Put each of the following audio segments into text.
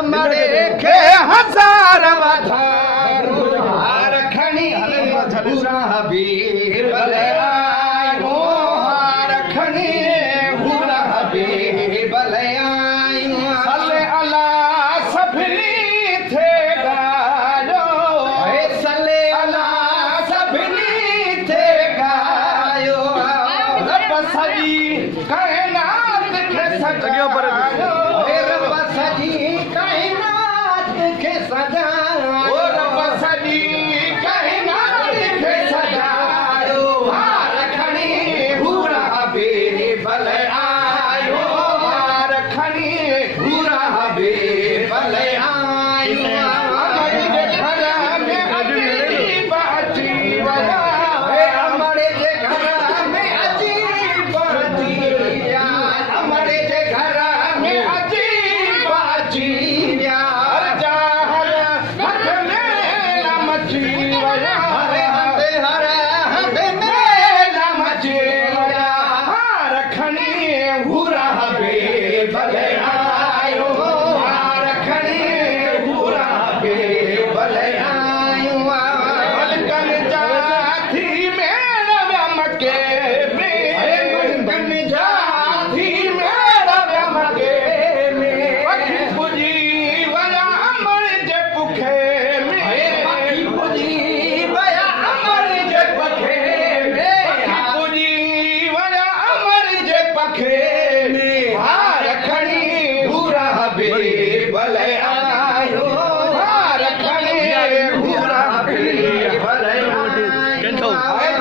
अमरे के हजार वाधारो हार खणी पूरा बीरबल आयो हार खणी पूरा बीरबल आयो सले अला सभनी थे गायो सले अला सभनी थे गायो रब सजी कायनात के सजायो रब सजी कायनात के सजायो रब सजी कायनात के सजायो हार खणी पूरा बीरबल आयो हार खणी पूरा बीरबल आयो अमर जे घर में अजीब अजीब अमर जे घर में अजीब अजीब अमर जे घर में अजीब अजीब हर जहर हद में मची वया हर हद में मची वया हार खणी पूरा बीरबल आयो हार खणी पूरा बीरबल आयो मलकन जाथी मेरा मके में मलकन जाथी मेरा मके में पखी पुजी वया अमर जे पुखे में पखी पुजी वया अमर जे पखे में पखी पुजी वया अमर जे पखे में हार खणी पूरा बीरबल आयो हार खणी पूरा बीरबल आयो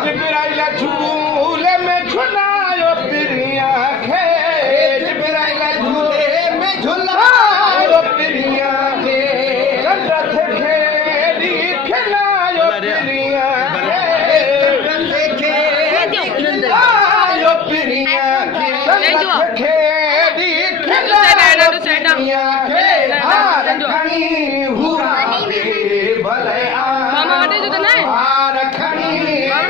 जिब्राइल झूले में झुलायो पिरिया खे जिब्राइल झूले में झुलायो पिरिया खे जन्नत खेड़ी खिलायो पिरिया खे जन्नत खेड़ी खिलायो पिरिया खे जन्नत खेड़ी खिलायो पिरिया खे हार खणी पूरा बीरबल मामा वाटे जो तो नहीं हार खणी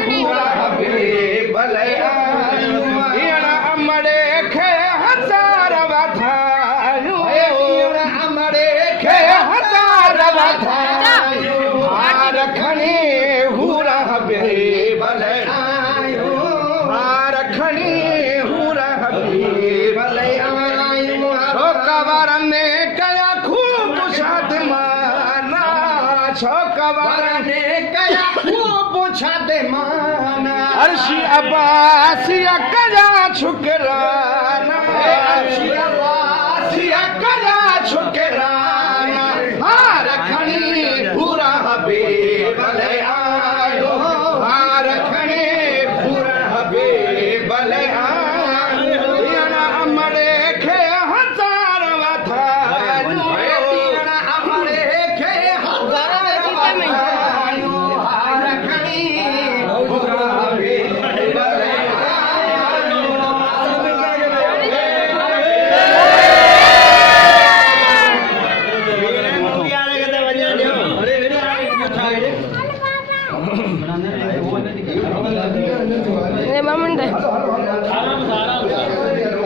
पूरा बीरबल आयो अमरे खे हजार वाधायो अमरे खे हजार वाधायो हार खणी पूरा बीरबल आयो हार खणी पूरा बीरबल आयो छोकवर ने कया खूब शादमाना छोकवर ने कया खूब शादमाना अर्शी अब्बासिया कया शुक्राना अर्शी